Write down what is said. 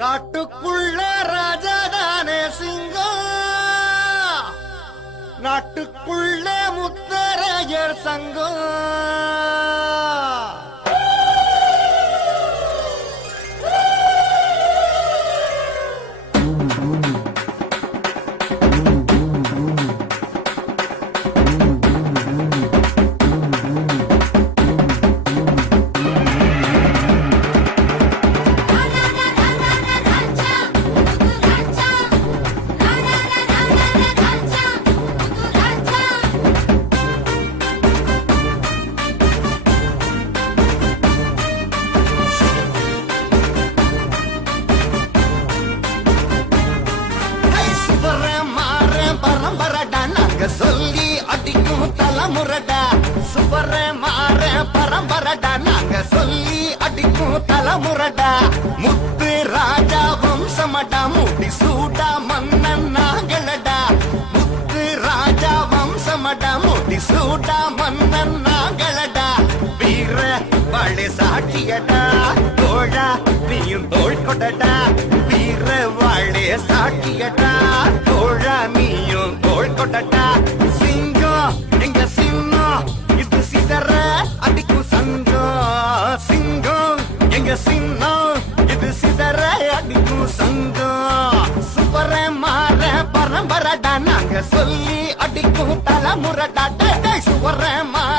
காட்டுக்குள்ள ராஜாதானே சிங்கம், நாட்டுக்குள்ள முத்தரையர் சங்கம். சொல்லி அடிக்கும் தலைமுறடா, சுவர மாற பரம்பரடா, நாங்க சொல்லி அடிக்கும் தலைமுறடா. முத்து ராஜா வம்சமடா, முடி சூடா மன்னன் நாங்களடா. முத்து ராஜா வம்சமடா, முடி சூடா மன்னன் நாங்களடா. வீர வாழை சாட்சியடா, தோழா நீயும் தோள் கொடடா. வீர வாழை சாட்சியடா, தோழா நீயும் தோள் கொடடா. சிங்கம் எங்க சின்னம், இது சிதற அடிக்கும் சங்கம். சிங்கம் எங்க சின்னம், இது சிதற அடிக்கும் சங்கம். சுவர மாற பரம்பரடா, நாங்க சொல்லி அடிக்கும் தலைமுறடா. சுவர மாற